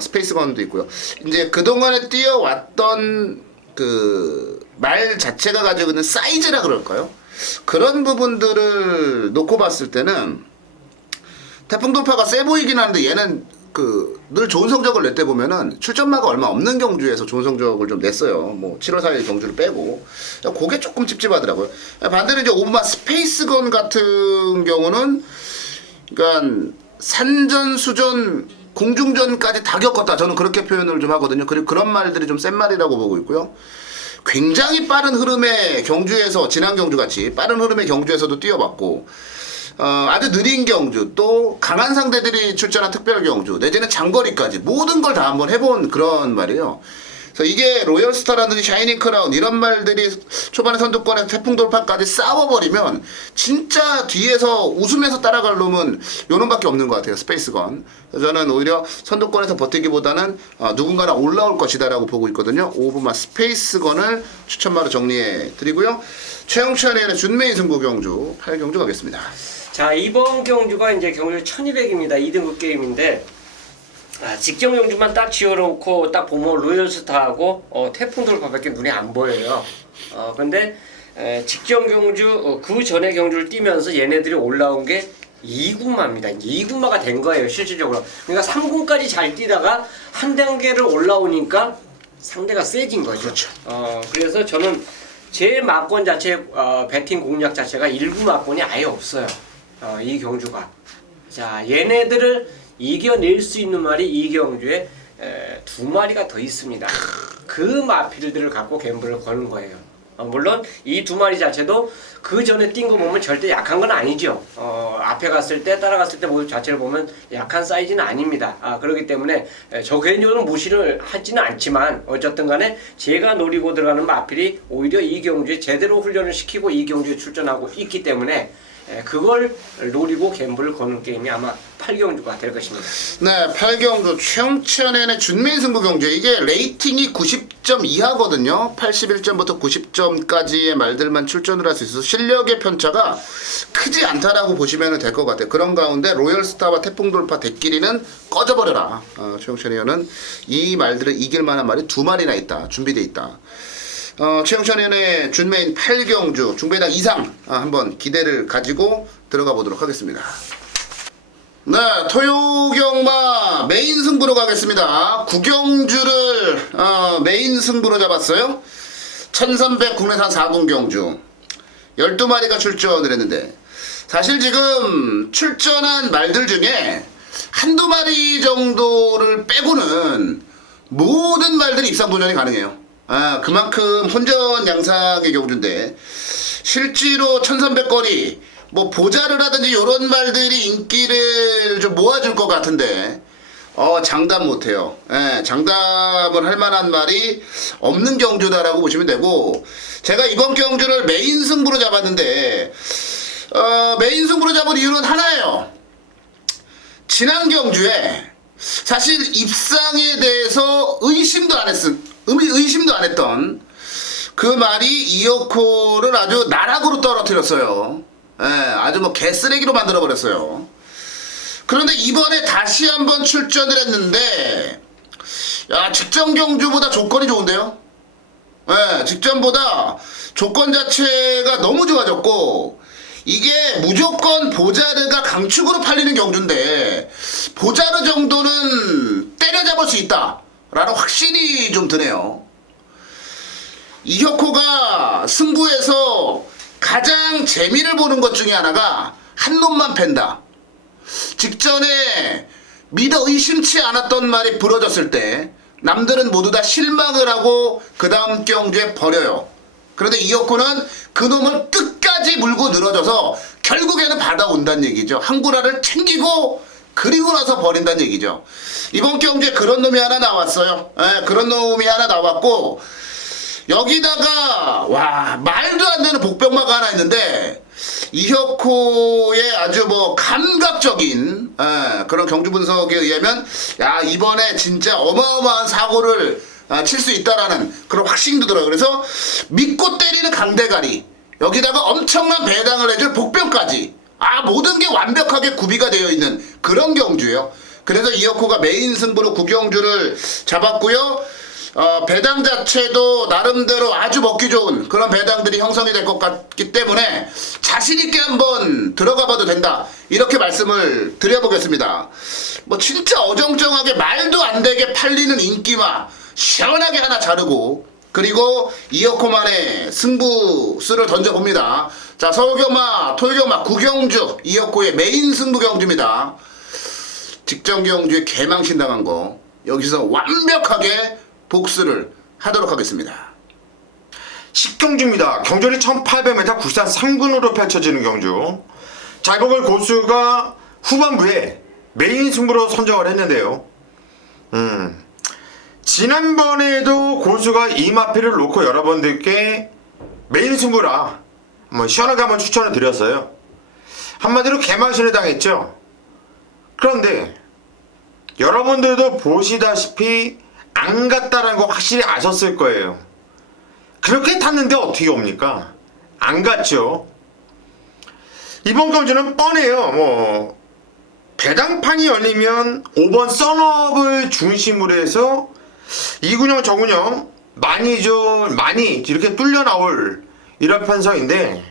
스페이스건도 있고요. 이제 그동안에 뛰어왔던 그 말 자체가 가지고 있는 사이즈라 그럴까요? 그런 부분들을 놓고 봤을 때는 태풍 돌파가 세 보이긴 하는데 얘는 늘 좋은 성적을 냈대 보면은 출전마가 얼마 없는 경주에서 좋은 성적을 좀 냈어요. 뭐 7월 4일 경주를 빼고 그게 조금 찝찝하더라고요. 반대로 이제 오브마 스페이스건 같은 경우는 그러니까 산전 수전 공중전까지 다 겪었다. 저는 그렇게 표현을 좀 하거든요. 그리고 그런 말들이 좀 센 말이라고 보고 있고요. 굉장히 빠른 흐름의 경주에서 지난 경주 같이 빠른 흐름의 경주에서도 뛰어봤고 아주 느린 경주 또 강한 상대들이 출전한 특별 경주 내지는 장거리까지 모든 걸 다 한번 해본 그런 말이에요. 그래서 이게 로열스타라든지 샤이닝 크라운 이런 말들이 초반에 선두권에서 태풍 돌파까지 싸워버리면 진짜 뒤에서 웃으면서 따라갈 놈은 요놈밖에 없는 것 같아요. 스페이스건. 그래서 저는 오히려 선두권에서 버티기보다는 누군가나 올라올 것이다라고 보고 있거든요. 오브마 스페이스건을 추천마로 정리해 드리고요. 최용찬의 준메인 승부 경주 8경주 가겠습니다. 자, 이번 경주가 이제 경주 1200입니다. 2등급 게임인데 직전 경주만 딱 지어놓고 딱 보면 로열스타하고 태풍 돌파밖에 눈에 안 보여요. 근데 직전 경주 그 전에 경주를 뛰면서 얘네들이 올라온 게 2군마입니다. 이제 2군마가 된 거예요, 실질적으로. 그러니까 3군까지 잘 뛰다가 한 단계를 올라오니까 상대가 세진 거죠. 그렇죠. 그래서 저는 제 막권 자체, 배팅 공략 자체가 1구 막권이 아예 없어요. 이 경주가. 자, 얘네들을 이겨낼 수 있는 말이 이 경주에 2마리가 더 있습니다. 그 마필들을 갖고 갬블을 거는 거예요. 물론 이 2마리 자체도 그 전에 뛴 거 보면 절대 약한 건 아니죠. 앞에 갔을 때 따라갔을 때 모습 자체를 보면 약한 사이즈는 아닙니다. 그렇기 때문에 저 개인적으로 무시를 하지는 않지만 어쨌든 간에 제가 노리고 들어가는 마필이 오히려 이 경주에 제대로 훈련을 시키고 이 경주에 출전하고 있기 때문에 그걸 노리고 갬블을 거는 게임이 아마 8경주가 될 것입니다. 네, 8경주 최홍천의 준메인 승부 경주, 이게 레이팅이 90점 이하거든요. 81점부터 90점까지의 말들만 출전을 할 수 있어서 실력의 편차가 크지 않다라고 보시면 될 것 같아요. 그런 가운데 로열스타와 태풍돌파 대끼리는 꺼져버려라. 최홍천 의원은 이 말들을 이길 만한 말이 2마리나 있다, 준비되어 있다. 최영찬 의원의 준메인 8경주 중배당 이상 한번 기대를 가지고 들어가 보도록 하겠습니다. 네, 토요경마 메인 승부로 가겠습니다. 9경주를 메인 승부로 잡았어요. 1300 국내산 4군 경주 12마리가 출전을 했는데, 사실 지금 출전한 말들 중에 한두 마리 정도를 빼고는 모든 말들이 입상 도전이 가능해요. 그만큼 혼전 양상의 경주인데, 실제로 1300거리 뭐 보자를 하든지 요런 말들이 인기를 좀 모아줄 것 같은데 장담 못해요. 장담을 할 만한 말이 없는 경주다라고 보시면 되고, 제가 이번 경주를 메인 승부로 잡았는데 메인 승부로 잡은 이유는 하나예요. 지난 경주에 사실 입상에 대해서 의심도 안 했던 그 말이 이어코를 아주 나락으로 떨어뜨렸어요. 아주 뭐 개쓰레기로 만들어버렸어요. 그런데 이번에 다시 한번 출전을 했는데, 야, 직전 경주보다 조건이 좋은데요? 직전보다 조건 자체가 너무 좋아졌고, 이게 무조건 보자르가 강축으로 팔리는 경주인데 보자르 정도는 때려잡을 수 있다 라는 확신이 좀 드네요. 이혁호가 승부에서 가장 재미를 보는 것 중에 하나가 한 놈만 팬다. 직전에 믿어 의심치 않았던 말이 부러졌을 때 남들은 모두 다 실망을 하고 그 다음 경주에 버려요. 그런데 이혁호는 그 놈을 끝까지 물고 늘어져서 결국에는 받아온다는 얘기죠. 한구라를 챙기고 그리고 나서 버린다는 얘기죠. 이번 경주에 그런 놈이 하나 나왔어요. 그런 놈이 하나 나왔고, 여기다가 와, 말도 안 되는 복병마가 하나 있는데, 이혁호의 아주 뭐 감각적인 그런 경주 분석에 의하면, 야, 이번에 진짜 어마어마한 사고를 칠 수 있다라는 그런 확신도 들어요. 그래서 믿고 때리는 강대가리, 여기다가 엄청난 배당을 해줄 복병까지, 모든 게 완벽하게 구비가 되어 있는 그런 경주예요. 그래서 이혁호가 메인 승부로 9경주를 잡았고요. 배당 자체도 나름대로 아주 먹기 좋은 그런 배당들이 형성이 될 것 같기 때문에 자신있게 한번 들어가 봐도 된다, 이렇게 말씀을 드려보겠습니다. 뭐 진짜 어정쩡하게 말도 안 되게 팔리는 인기마 시원하게 하나 자르고, 그리고 이혁호만의 승부수를 던져봅니다. 자, 서울경마, 토요경마 9경주 이혁호의 메인 승부 경주입니다. 직전 경주에 개망신당한 거 여기서 완벽하게 복수를 하도록 하겠습니다. 10경주입니다. 경주는 1800m 국산 3군으로 펼쳐지는 경주. 자, 이번 고수가 후반부에 메인 승부로 선정을 했는데요. 지난번에도 고수가 이 마필을 놓고 여러분들께 메인 승부라 뭐 시원하게 한번 추천을 드렸어요. 한마디로 개망신을 당했죠. 그런데 여러분들도 보시다시피 안 갔다라는 거 확실히 아셨을 거예요. 그렇게 탔는데 어떻게 옵니까? 안 갔죠. 이번 경주는 뻔해요. 뭐 배당판이 열리면 5번 썬업을 중심으로 해서 이군형 저군형 많이 이렇게 뚫려 나올 이런 편성인데,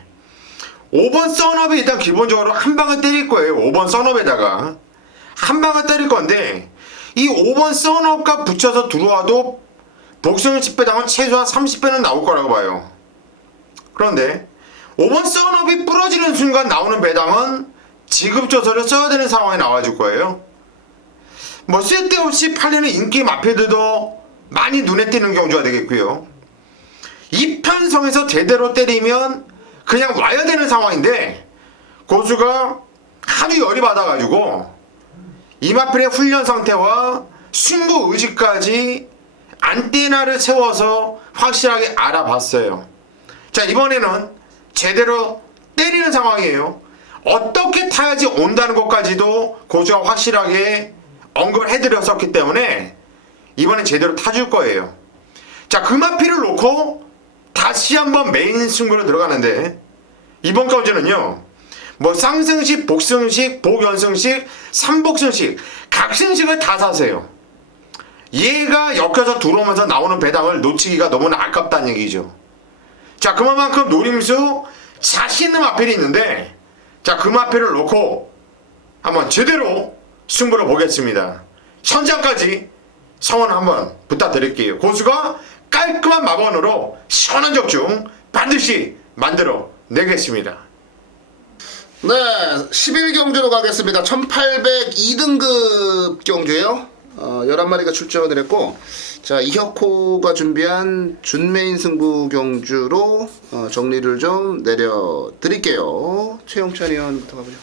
5번 썬업이 일단 기본적으로 한 방을 때릴 거예요. 5번 썬업에다가 한 방을 때릴 건데 이 5번 썬업과 붙여서 들어와도 복수형 10배당은 최소한 30배는 나올 거라고 봐요. 그런데 5번 썬업이 부러지는 순간 나오는 배당은 지급조서를 써야 되는 상황이 나와줄 거예요. 뭐 쓸데없이 팔리는 인기 마필들도 많이 눈에 띄는 경주가 되겠고요. 이편성에서 제대로 때리면 그냥 와야 되는 상황인데 고수가 하도 열이 받아가지고 이마필의 훈련 상태와 승부 의지까지 안테나를 세워서 확실하게 알아봤어요. 자, 이번에는 제대로 때리는 상황이에요. 어떻게 타야지 온다는 것까지도 고수가 확실하게 언급을 해드렸었기 때문에 이번엔 제대로 타줄 거예요. 자, 금화피를 놓고 다시 한번 메인 승부로 들어가는데 이번 경주는요, 뭐 쌍승식, 복승식, 복연승식, 삼복승식, 각승식을 다 사세요. 얘가 엮여서 들어오면서 나오는 배당을 놓치기가 너무나 아깝다는 얘기죠. 자, 그만큼 노림수 자신 있는 마필이 있는데, 자, 그 마필을 놓고 한번 제대로 승부를 보겠습니다. 현장까지 성원 한번 부탁드릴게요. 고수가 깔끔한 마번으로 시원한 적중 반드시 만들어 내겠습니다. 네, 11경주로 가겠습니다. 1802등급 경주예요. 11마리가 출전을 했고, 자, 이혁호가 준비한 준메인 승부 경주로 정리를 좀 내려드릴게요. 최용찬 의원부터 가보죠.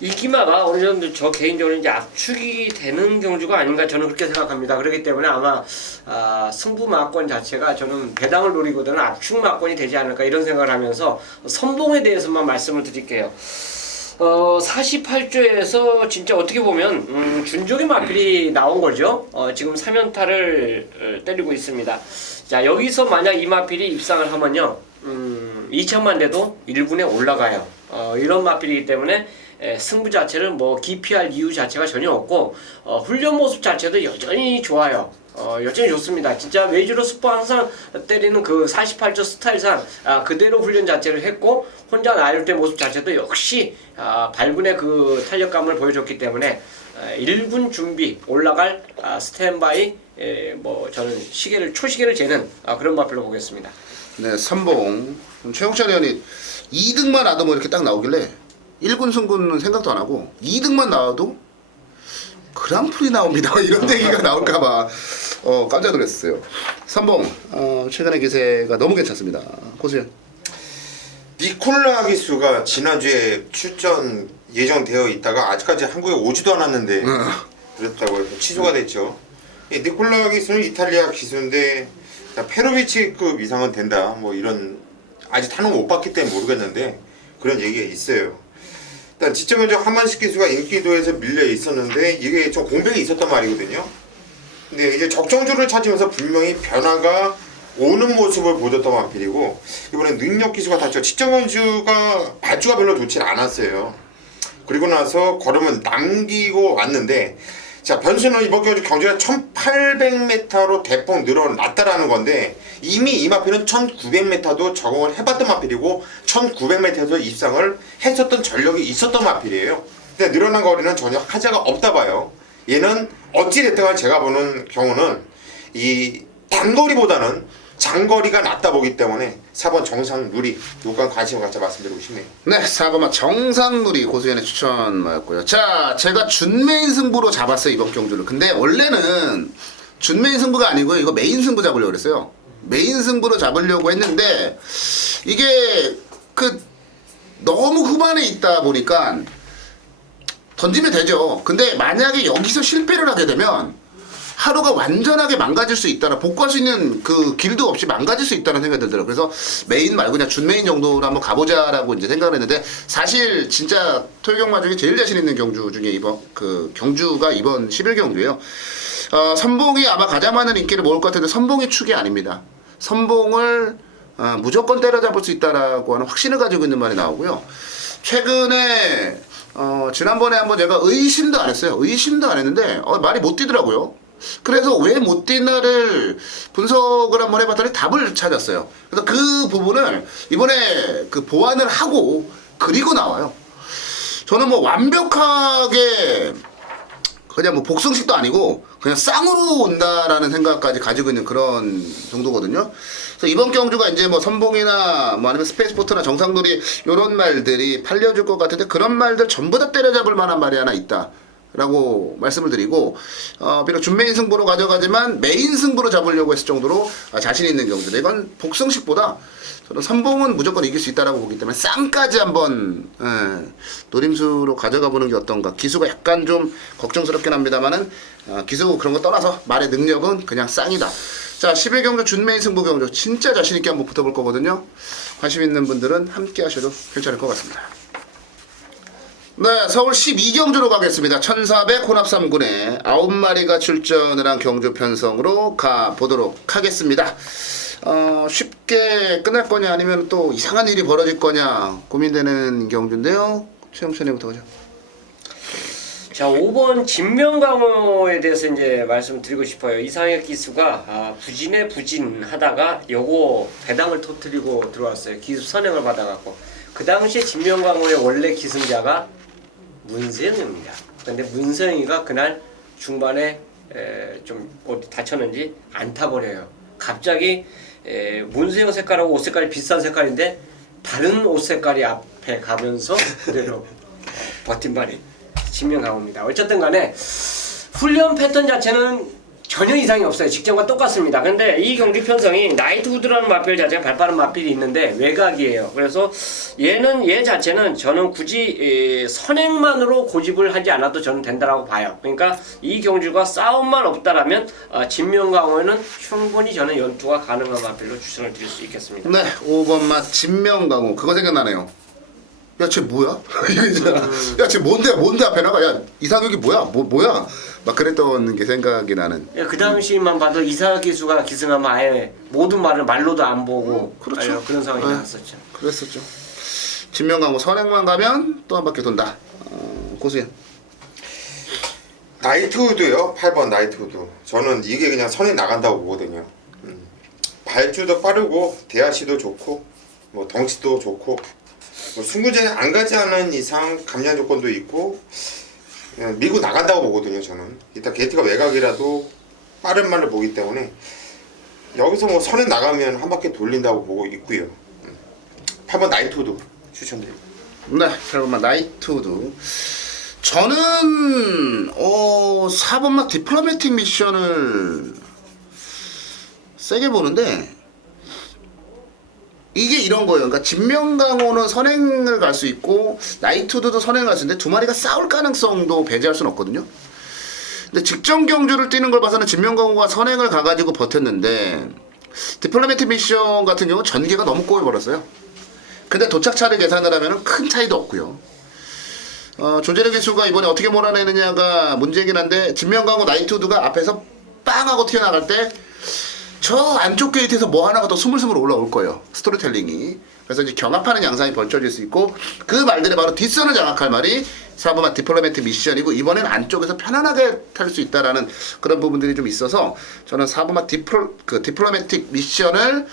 이 기마가 어느 정도 저 개인적으로 이제 압축이 되는 경주가 아닌가 저는 그렇게 생각합니다. 그렇기 때문에 아마 승부 마권 자체가 저는 배당을 노리거든 압축 마권이 되지 않을까 이런 생각을 하면서 선봉에 대해서만 말씀을 드릴게요. 48조에서 진짜 어떻게 보면 준족의 마필이 나온 거죠. 지금 3연타를 때리고 있습니다. 자, 여기서 만약 이 마필이 입상을 하면요, 2천만 대도 1군에 올라가요. 이런 마필이기 때문에 승부 자체를 뭐 기피할 이유 자체가 전혀 없고, 훈련 모습 자체도 여전히 좋아요. 여전히 좋습니다. 진짜 외주로 스포 항상 때리는 그 48조 스타일상 그대로 훈련 자체를 했고, 혼자 나올 때 모습 자체도 역시 발군의 그 탄력감을 보여줬기 때문에 1군 준비 올라갈 스탠바이, 뭐 저는 초시계를 재는 그런 마필로 보겠습니다. 네, 선봉. 최용찬 의원이 2등만 나도 뭐 이렇게 딱 나오길래 1군 승군은 생각도 안 하고 2등만 나와도 그랑프리 나옵니다 이런 얘기가 나올까봐 깜짝 놀랐어요. 선봉, 최근의 기세가 너무 괜찮습니다. 고수현. 니콜라 기수가 지난주에 출전 예정되어 있다가 아직까지 한국에 오지도 않았는데 그랬다고 해서 취소가 됐죠. 이 니콜라 기수는 이탈리아 기수인데 페로비치급 이상은 된다, 뭐 이런, 아직 타는 거 못 봤기 때문에 모르겠는데 그런 얘기가 있어요. 일단 지점 면적 한만식 기수가 인기도에서 밀려 있었는데 이게 좀 공백이 있었단 말이거든요. 근데 이제 적정주를 찾으면서 분명히 변화가 오는 모습을 보여줬던 마필이고, 이번에 능력 기수가 닿죠. 지점 면주가 발주가 별로 좋지 않았어요. 그리고 나서 걸음은 남기고 왔는데, 자, 변수는 이번 경주가 1800m로 대폭 늘어났다라는 건데, 이미 이 마필은 1900m도 적응을 해봤던 마필이고 1900m에서 입상을 했었던 전력이 있었던 마필이에요. 근데 늘어난 거리는 전혀 하자가 없다 봐요. 얘는 어찌됐든 제가 보는 경우는 이 단거리보다는 장거리가 낫다 보기 때문에 4번 정상누리, 요건 관심을 갖자 말씀드리고 싶네요. 네, 4번마 정상누리 고수연의 추천마였고요. 자, 제가 준메인 승부로 잡았어요, 이번 경주를. 근데 원래는 준메인 승부가 아니고요, 이거 메인 승부 잡으려고 그랬어요. 메인 승부로 잡으려고 했는데 이게 너무 후반에 있다 보니까 던지면 되죠. 근데 만약에 여기서 실패를 하게 되면 하루가 완전하게 망가질 수 있다는, 복구할 수 있는 그 길도 없이 망가질 수 있다는 생각이 들더라고요. 그래서 메인 말고 그냥 준메인 정도로 한번 가보자라고 이제 생각을 했는데, 사실 진짜 토요경마 중에 제일 자신 있는 경주 중에 경주가 이번 11경주예요. 선봉이 아마 가장 많은 인기를 모을 것 같은데 선봉이 축이 아닙니다. 선봉을 무조건 때려잡을 수 있다라고 하는 확신을 가지고 있는 말이 나오고요. 최근에 지난번에 한번 제가 의심도 안 했어요. 의심도 안 했는데 말이 못 뛰더라고요. 그래서 왜 못 뛰나를 분석을 한번 해봤더니 답을 찾았어요. 그래서 그 부분을 이번에 그 보완을 하고 그리고 나와요. 저는 뭐 완벽하게 그냥 뭐 복승식도 아니고 그냥 쌍으로 온다라는 생각까지 가지고 있는 그런 정도거든요. 그래서 이번 경주가 이제 뭐 선봉이나 뭐 아니면 스페이스포트나 정상놀이 이런 말들이 팔려줄 것 같은데 그런 말들 전부 다 때려잡을 만한 말이 하나 있다. 라고 말씀을 드리고 비록 준메인 승부로 가져가지만 메인 승부로 잡으려고 했을 정도로 자신 있는 경주인데 이건 복승식보다 저는 선봉은 무조건 이길 수 있다라고 보기 때문에 쌍까지 한번 노림수로 가져가 보는 게 어떤가. 기수가 약간 좀 걱정스럽긴 합니다만은 기수 그런 거 떠나서 말의 능력은 그냥 쌍이다. 자 10일 경주 준메인 승부 경주 진짜 자신 있게 한번 붙어볼 거거든요. 관심 있는 분들은 함께 하셔도 괜찮을 것 같습니다. 네, 서울 12경주로 가겠습니다. 1400 혼합 3군에 9마리가 출전을 한 경주 편성으로 가보도록 하겠습니다. 쉽게 끝날 거냐 아니면 또 이상한 일이 벌어질 거냐 고민되는 경주인데요. 최영천이부터 가죠. 자, 5번 진명강호에 대해서 이제 말씀드리고 싶어요. 이상혁 기수가 부진하다가 요거 배당을 터뜨리고 들어왔어요. 기수 선행을 받아갖고 그 당시에 진명강호의 원래 기승자가 문세영입니다. 근데 문세영이가 그날 중반에 좀 어디 다쳤는지 안 타버려요. 갑자기 문세영 색깔하고 옷 색깔이 비슷한 색깔인데 다른 옷 색깔이 앞에 가면서 그대로 버팀발이 진명강호입니다. 어쨌든 간에 훈련 패턴 자체는 전혀 이상이 없어요. 직전과 똑같습니다. 근데 이 경기 편성이 나이트우드라는 마필 자체가 발빠른 마필이 있는데 외곽이에요. 그래서 얘 자체는 저는 굳이 선행만으로 고집을 하지 않아도 저는 된다라고 봐요. 그러니까 이 경주가 싸움만 없다라면 진명강호에는 충분히 저는 연투가 가능한 마필로 추천을 드릴 수 있겠습니다. 네, 5번 맛 진명강호 그거 생각나네요. 야, 쟤 뭐야? 이러잖아. 야, 쟤 뭔데 앞에 나가? 야, 이상혁이 뭐야? 뭐야? 막 그랬던 게 생각이 나는. 그 당시만 봐도 이상혁 기수가 기승하면 아예 모든 말을 말로도 안 보고 그렇죠. 그런 상황이 나왔었죠. 그랬었죠. 진명강호 선행만 가면 또 한 바퀴 돈다. 고수현. 나이트우드요. 8번 나이트우드. 저는 이게 그냥 선에 나간다고 보거든요. 발주도 빠르고 대하시도 좋고 뭐 덩치도 좋고 뭐 승부전에 안 가지 않은 이상 감량 조건도 있고 그냥 밀고 나간다고 보거든요. 저는 일단 게이트가 외곽이라도 빠른 말을 보기 때문에 여기서 뭐 선에 나가면 한 바퀴 돌린다고 보고 있고요. 8번 나이트우드 추천드립니다. 네, 8번만 나이트우드. 저는 4번만 디플로매틱 미션을 세게 보는데 이게 이런 거예요. 그러니까 진명강호는 선행을 갈 수 있고 나이트우드도 선행을 갈 수 있는데 두 마리가 싸울 가능성도 배제할 수는 없거든요. 근데 직전 경주를 뛰는 걸 봐서는 진명강호가 선행을 가가지고 버텼는데 디플로매틱 미션 같은 경우 전개가 너무 꼬여버렸어요. 근데 도착차를 계산을 하면 큰 차이도 없고요. 조재력 기수가 이번에 어떻게 몰아내느냐가 문제긴 한데 진명강호 나이트우드가 앞에서 빵 하고 튀어나갈 때 저 안쪽 게이트에서 뭐 하나가 더 스물스물 올라올 거예요. 스토리텔링이. 그래서 이제 경합하는 양상이 벌쳐질 수 있고 그 말들에 바로 뒷선을 장악할 말이 4번만 디플로매틱 미션이고 이번엔 안쪽에서 편안하게 탈 수 있다라는 그런 부분들이 좀 있어서 저는 4번만 디플로매틱 미션을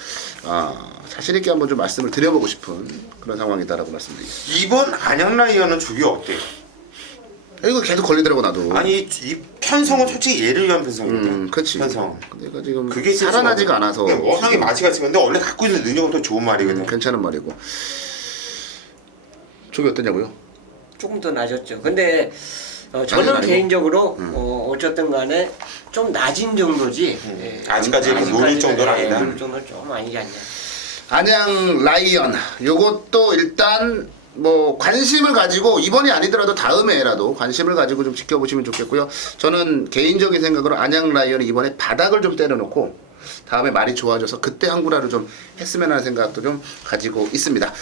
자신있게 한번 좀 말씀을 드려보고 싶은 그런 상황이다라고 말씀드리겠습니다. 2번 안양라이언은 조기 어때요? 이거 계속 걸리더라고 나도. 아니 이 편성은 솔직히 얘를 위한 편성입니다. 그치. 편성. 내가 지금 그게 살아나지가 않아서. 워낙에 맛이가 있으면 근데 원래 갖고 있는 능력은 또 좋은 말이거든. 괜찮은 말이고. 저기 어떠냐고요? 조금 더 낮았죠. 근데 저는 아니고. 개인적으로 어쨌든 간에 좀 낮은 정도지. 아직까지 노릴 정도는 아니다. 노릴 정도는 좀 아니지 않냐. 안양 라이언 요것도 일단 뭐 관심을 가지고 이번이 아니더라도 다음에라도 관심을 가지고 좀 지켜보시면 좋겠고요. 저는 개인적인 생각으로 안양 라이언이 이번에 바닥을 좀 때려놓고 다음에 말이 좋아져서 그때 한구라를 좀 했으면 하는 생각도 좀 가지고 있습니다.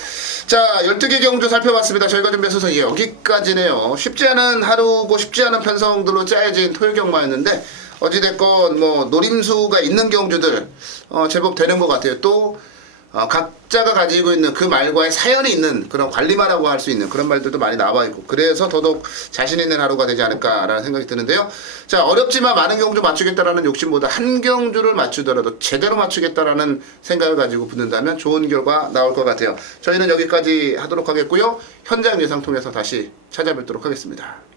자, 12개 경주 살펴봤습니다. 저희가 준비한 순서 여기까지네요. 쉽지 않은 하루고 쉽지 않은 편성들로 짜여진 토요 경마였는데 어찌됐건 뭐 노림수가 있는 경주들 제법 되는 것 같아요. 또 각자가 가지고 있는 그 말과의 사연이 있는 그런 관리마라고 할 수 있는 그런 말들도 많이 나와 있고 그래서 더더욱 자신 있는 하루가 되지 않을까라는 생각이 드는데요. 자, 어렵지만 많은 경주 맞추겠다라는 욕심보다 한 경주를 맞추더라도 제대로 맞추겠다라는 생각을 가지고 붙는다면 좋은 결과 나올 것 같아요. 저희는 여기까지 하도록 하겠고요. 현장 예상 통해서 다시 찾아뵙도록 하겠습니다.